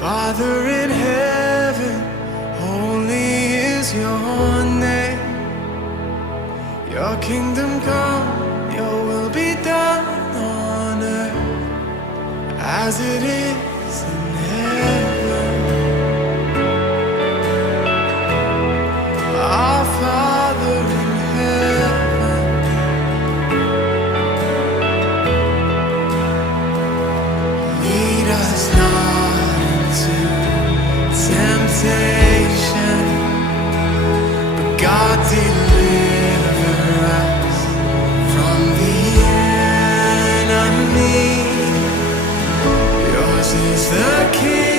Father in heaven, holy is your name. Your kingdom come, your will be done on earth as it is in heaven. Our Father in heaven, lead us not into temptation, but God deliver us from the enemy. Yours is the kingdom.